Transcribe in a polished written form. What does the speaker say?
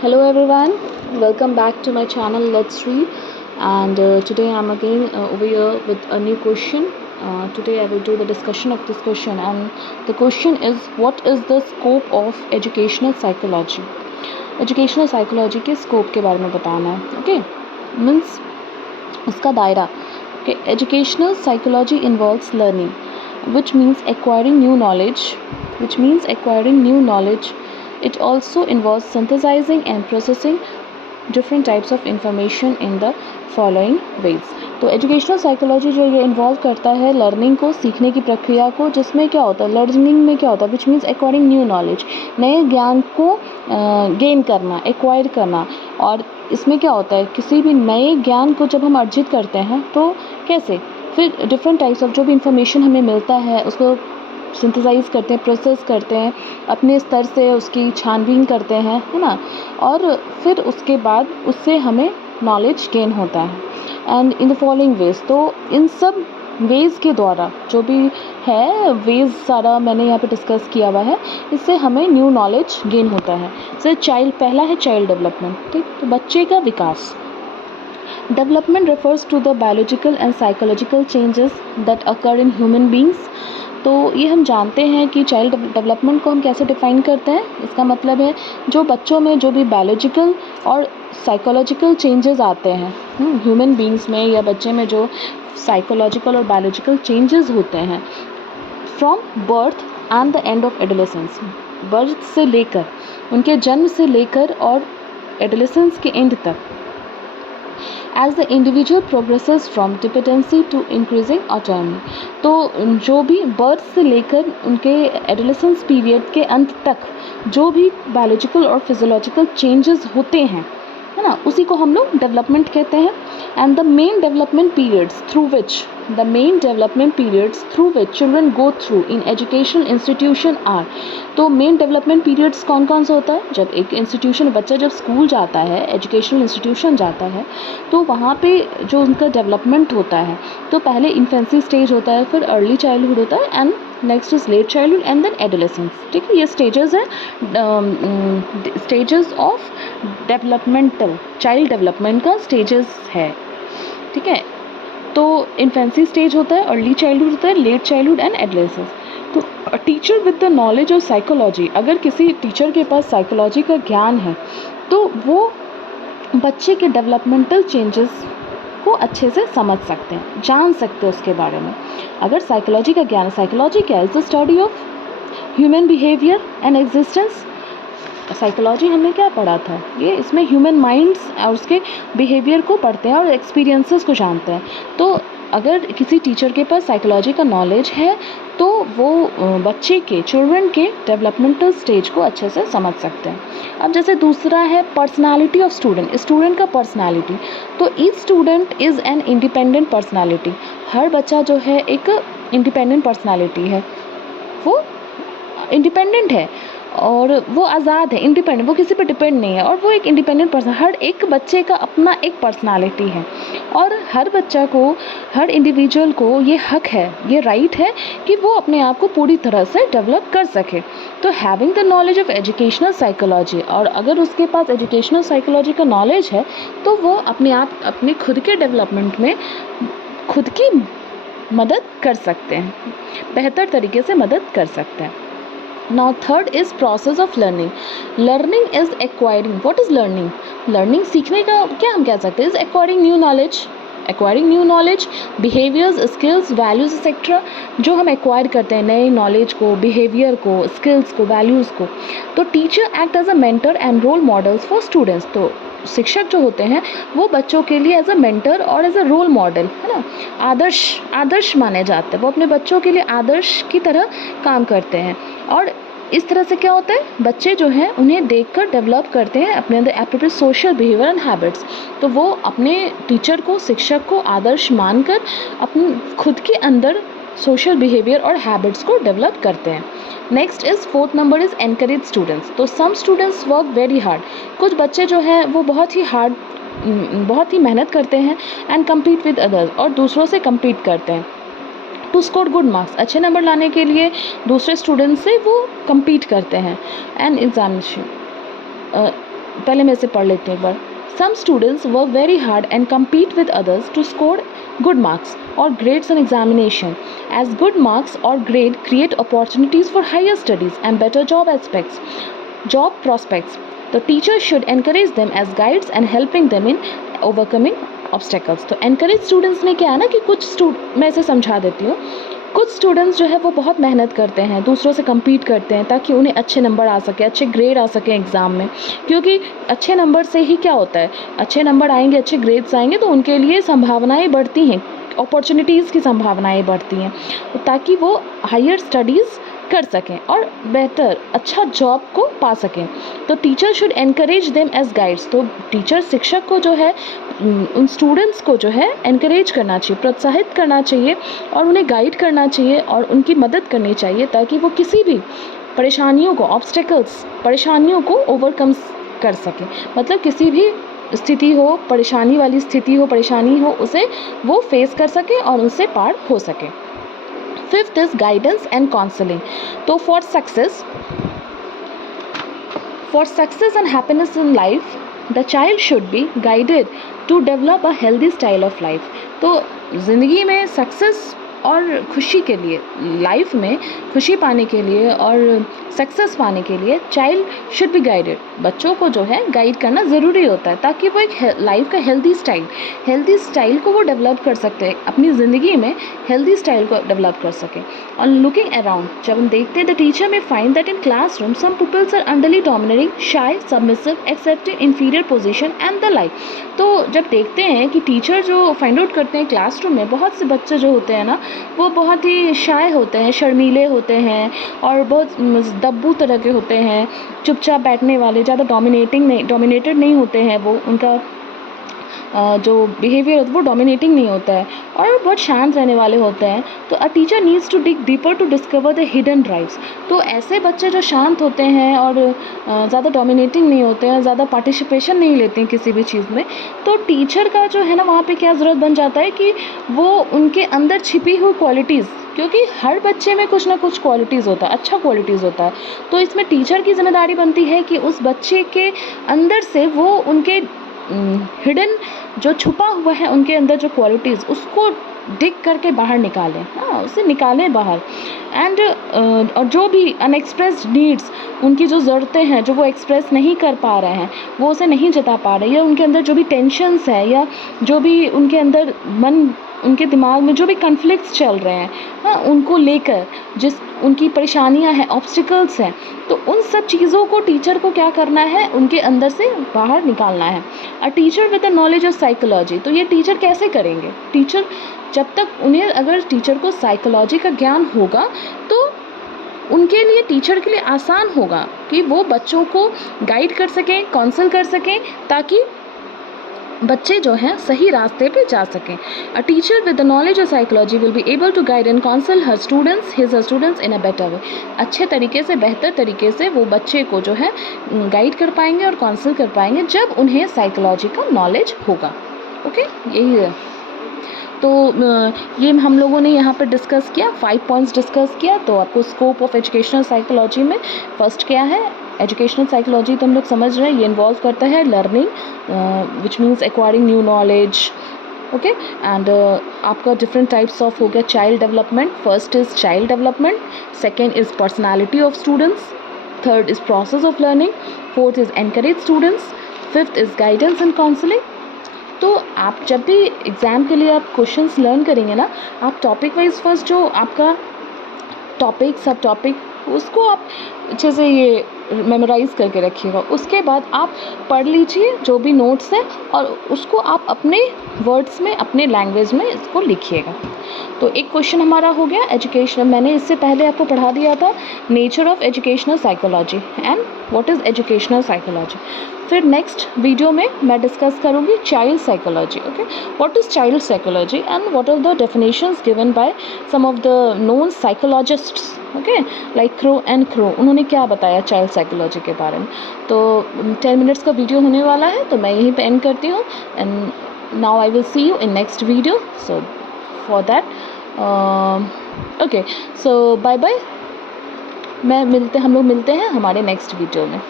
Hello everyone, welcome back to my channel Let's Read. And today I'm again over here with a new question. Today I will do the discussion of this question, and the question is, what is the scope of educational psychology? Educational psychology के scope के बारे में बताना है. Okay, means उसका दायरा. Okay, educational psychology involves learning, which means acquiring new knowledge. It also involves synthesizing and processing different types of information in the following ways. तो educational psychology जो ये इन्वॉल्व करता है लर्निंग को, सीखने की प्रक्रिया को, जिसमें क्या होता है, लर्निंग में क्या होता है, which means acquiring new knowledge, नए ज्ञान को गेन करना, एक्वायर करना. और इसमें क्या होता है, किसी भी नए ज्ञान को जब हम अर्जित करते हैं तो कैसे, फिर डिफरेंट टाइप्स ऑफ जो भी इंफॉर्मेशन हमें मिलता है उसको सिंथेसाइज करते हैं, प्रोसेस करते हैं, अपने स्तर से उसकी छानबीन करते हैं, है ना, और फिर उसके बाद उससे हमें नॉलेज गेन होता है. And in the following veg, तो इन सब वेज़ के द्वारा जो भी है, वेज़ सारा मैंने यहाँ पे डिस्कस किया हुआ है, इससे हमें न्यू नॉलेज गेन होता है. सर पहला है चाइल्ड डेवलपमेंट. ठीक, तो बच्चे का विकास. Development refers to the biological and psychological changes that occur in human beings. तो ये हम जानते हैं कि चाइल्ड डेवलपमेंट को हम कैसे डिफ़ाइन करते हैं. इसका मतलब है जो बच्चों में जो भी बायोलॉजिकल और साइकोलॉजिकल चेंजेस आते हैं ह्यूमन बींग्स में, या बच्चे में जो साइकोलॉजिकल और बायोलॉजिकल चेंजेस होते हैं from birth and the end of adolescence. Birth से लेकर, उनके जन्म से लेकर और एडोलेसेंस के एंड तक. As the individual progresses from dependency to increasing autonomy. तो जो भी बर्थ से लेकर उनके एडोलेसेंस पीरियड के अंत तक जो भी बायोलॉजिकल और फिजियोलॉजिकल चेंजेस होते हैं, है ना, उसी को हम लोग डेवलपमेंट कहते हैं. And the main development periods through which children go through in educational institution are. तो मेन डेवलपमेंट पीरियड्स कौन कौन सा होता है. जब एक इंस्टीट्यूशन, बच्चा जब स्कूल जाता है, एजुकेशनल इंस्टीट्यूशन जाता है, तो वहाँ पे जो उनका डेवलपमेंट होता है, तो पहले इन्फेंसी स्टेज होता है, फिर अर्ली चाइल्डहुड होता है, and next is late childhood and then adolescence. ठीक है, ये स्टेजेस हैं, stages of developmental, child development का स्टेजेस है. ठीक है, तो इन्फेंसी स्टेज होता है, अर्ली चाइल्डहुड होता है, लेट चाइल्डहुड एंड एडोलेसेंस. तो teacher with the knowledge of psychology, अगर किसी टीचर के पास साइकोलॉजी का ज्ञान है तो वो बच्चे के डेवलपमेंटल चेंजेस को अच्छे से समझ सकते हैं, जान सकते हैं उसके बारे में. अगर साइकोलॉजी का ज्ञान, साइकोलॉजी क्या है, is the study of human behaviour and existence. Psychology हमने क्या पढ़ा था, ये इसमें ह्यूमन माइंड्स और उसके बिहेवियर को पढ़ते हैं और एक्सपीरियंसेस को जानते हैं. तो अगर किसी टीचर के पास साइकोलॉजी का नॉलेज है तो वो बच्चे के, चिल्ड्रन के डेवलपमेंटल स्टेज को अच्छे से समझ सकते हैं. अब जैसे दूसरा है पर्सनालिटी ऑफ स्टूडेंट का पर्सनालिटी. तो each student is an independent personality. हर बच्चा जो है एक इंडिपेंडेंट पर्सनालिटी है, वो इंडिपेंडेंट है और वो आज़ाद है, इंडिपेंडेंट, वो किसी पर डिपेंड नहीं है, और वो एक इंडिपेंडेंट पर्सन. हर एक बच्चे का अपना एक पर्सनालिटी है, और हर बच्चा को, हर इंडिविजुअल को ये हक है, ये राइट है कि वो अपने आप को पूरी तरह से डेवलप कर सके. तो having the knowledge of educational psychology, और अगर उसके पास एजुकेशनल साइकोलॉजी का नॉलेज है तो वो अपने आप, अपने खुद के डेवलपमेंट में खुद की मदद कर सकते हैं, बेहतर तरीके से मदद कर सकते हैं. Now third is process of learning. Learning is acquiring. What is learning? Learning सीखने का क्या हम कह सकते हैं, is acquiring new knowledge, behaviors, skills, values etc. जो हम एक्वायर करते हैं नए नॉलेज को, बिहेवियर को, स्किल्स को, वैल्यूज़ को. तो teacher act as a mentor and role models for students. तो शिक्षक जो होते हैं वो बच्चों के लिए एज अ मेंटर और एज अ रोल मॉडल, है ना, आदर्श माने जाते हैं. वो अपने बच्चों के लिए आदर्श की तरह काम करते हैं, और इस तरह से क्या होता है, बच्चे जो हैं उन्हें देखकर डेवलप करते हैं अपने अंदर appropriate social behaviour and habits. तो वो अपने टीचर को, शिक्षक को आदर्श मानकर अपने खुद के अंदर सोशल बिहेवियर और हैबिट्स को डेवलप करते हैं. Next is, fourth number is encourage students. तो some students work very hard. कुछ बच्चे जो हैं वो बहुत ही मेहनत करते हैं, एंड कम्पीट विद अदर्स, और दूसरों से कम्पीट करते हैं टू स्कोर गुड मार्क्स. अच्छे नंबर लाने के लिए दूसरे स्टूडेंट से वो कम्पीट करते हैं. एंड एग्जामिनेशन पहले मैं इसे पढ़ लेती हूँ एक बार. Some students work very hard and compete with others to score good marks or grades on examination, as good marks or grade create opportunities for higher studies and better job prospects. The teacher should encourage them as guides and helping them in overcoming obstacles. तो encourage students में क्या है ना कि कुछ मैं इसे समझा देती हूँ. कुछ स्टूडेंट्स जो है वो बहुत मेहनत करते हैं, दूसरों से compete करते हैं ताकि उन्हें अच्छे नंबर आ सके, अच्छे ग्रेड आ सके एग्ज़ाम में. क्योंकि अच्छे नंबर से ही क्या होता है, अच्छे नंबर आएंगे, अच्छे ग्रेड्स आएंगे तो उनके लिए संभावनाएं बढ़ती हैं, अपॉर्चुनिटीज़ की संभावनाएं बढ़ती हैं, ताकि वो हायर स्टडीज़ कर सकें और बेहतर अच्छा जॉब को पा सकें. तो teacher should encourage them as guides. तो टीचर शिक्षक को जो है उन स्टूडेंट्स को जो है एनकरेज करना चाहिए, प्रोत्साहित करना चाहिए और उन्हें गाइड करना चाहिए और उनकी मदद करनी चाहिए ताकि वो किसी भी परेशानियों को, ऑब्स्टेकल्स, परेशानियों को ओवरकम कर सकें. मतलब किसी भी स्थिति हो, परेशानी वाली स्थिति हो, परेशानी हो, उसे वो फेस कर सके और उससे पार हो सके. Fifth is guidance and counselling. तो for success and happiness in life the child should be guided to develop a healthy style of life. तो ज़िंदगी में सक्सेस और खुशी के लिए, लाइफ में खुशी पाने के लिए और सक्सेस पाने के लिए चाइल्ड शुड बी गाइडेड. बच्चों को जो है गाइड करना ज़रूरी होता है ताकि वो एक लाइफ का हेल्दी स्टाइल को वो डेवलप कर सकते हैं, अपनी ज़िंदगी में हेल्दी स्टाइल को डेवलप कर सकें. और लुकिंग अराउंड, जब हम देखते हैं the teacher may find that in classroom some peoples are unduly dominating, shy, submissive, accepting inferior position and the like. तो जब देखते हैं कि टीचर जो फाइंड आउट करते हैं क्लासरूम में बहुत से बच्चे जो होते हैं ना वो बहुत ही शाय होते हैं, शर्मीले होते हैं और बहुत दब्बू तरह के होते हैं, चुपचाप बैठने वाले, ज़्यादा डोमिनेटेड नहीं होते हैं, वो उनका जो बिहेवियर होता है वो डोमिनेटिंग नहीं होता है और बहुत शांत रहने वाले होते हैं. तो a teacher needs to dig deeper to discover the hidden drives. तो ऐसे बच्चे जो शांत होते हैं और ज़्यादा डोमिनेटिंग नहीं होते हैं, ज़्यादा पार्टिसिपेशन नहीं लेते हैं किसी भी चीज़ में, तो टीचर का जो है ना वहाँ पे क्या ज़रूरत बन जाता है कि वो उनके अंदर छिपी हुई क्वालिटीज़, क्योंकि हर बच्चे में कुछ ना कुछ क्वालिटीज़ होता है, अच्छा क्वालिटीज़ होता है, तो इसमें टीचर की जिम्मेदारी बनती है कि उस बच्चे के अंदर से वो उनके हिडन जो छुपा हुआ है उनके अंदर जो क्वालिटीज़, उसको डिग करके बाहर निकालें, हाँ उसे निकालें बाहर. एंड और जो भी अनएक्सप्रेस्ड नीड्स, उनकी जो ज़रूरतें हैं जो वो एक्सप्रेस नहीं कर पा रहे हैं, वो उसे नहीं जता पा रहे, या उनके अंदर जो भी टेंशन्स है या जो भी उनके अंदर उनके दिमाग में जो भी कन्फ्लिक्ट्स चल रहे हैं, हाँ उनको लेकर जिस उनकी परेशानियां हैं, ऑब्स्टिकल्स हैं, तो उन सब चीज़ों को टीचर को क्या करना है, उनके अंदर से बाहर निकालना है. अ teacher with the knowledge of psychology. तो ये टीचर कैसे करेंगे? टीचर जब तक उन्हें, अगर टीचर को साइकोलॉजी का ज्ञान होगा तो उनके लिए, टीचर के लिए आसान होगा कि वो बच्चों को गाइड कर सकें, काउंसल कर सकें, ताकि बच्चे जो हैं सही रास्ते पे जा सकें. A teacher with the knowledge of psychology will be able to guide and counsel her students in a better way. अच्छे तरीके से, बेहतर तरीके से वो बच्चे को जो है गाइड कर पाएंगे और काउंसल कर पाएंगे जब उन्हें साइकोलॉजी का नॉलेज होगा. ओके, यही है. तो ये हम लोगों ने यहाँ पर डिस्कस किया, 5 पॉइंट्स डिस्कस किया. तो आपको स्कोप ऑफ एजुकेशनल साइकोलॉजी में फर्स्ट क्या है, एजुकेशनल साइकोलॉजी तो हम लोग समझ रहे हैं, ये इन्वॉल्व करता है learning which means acquiring new knowledge. Okay, and आपका डिफरेंट टाइप्स ऑफ हो गया child development. First is child development, second is personality of students, third is process of learning, fourth is encourage students, fifth is guidance and counselling. तो आप जब भी exam के लिए आप क्वेश्चंस लर्न करेंगे ना, आप टॉपिक वाइज फर्स्ट जो आपका टॉपिक, सब टॉपिक, उसको आप अच्छे से ये मेमोराइज़ करके रखिएगा. उसके बाद आप पढ़ लीजिए जो भी नोट्स हैं और उसको आप अपने वर्ड्स में, अपने लैंग्वेज में इसको लिखिएगा. तो एक क्वेश्चन हमारा हो गया एजुकेशन. मैंने इससे पहले आपको पढ़ा दिया था nature of educational psychology and what is educational psychology. फिर नेक्स्ट वीडियो में मैं डिस्कस करूँगी child psychology. Okay, what is child psychology and what are the definitions given by some of the known psychologists. Okay, like Crow and Crow, उन्होंने क्या बताया child psychology के बारे में. तो 10 मिनट्स का वीडियो होने वाला है, तो मैं यहीं पे एंड करती हूँ. And now I will see you in next video. So for that okay, so bye bye. हम लोग मिलते हैं हमारे नेक्स्ट वीडियो में.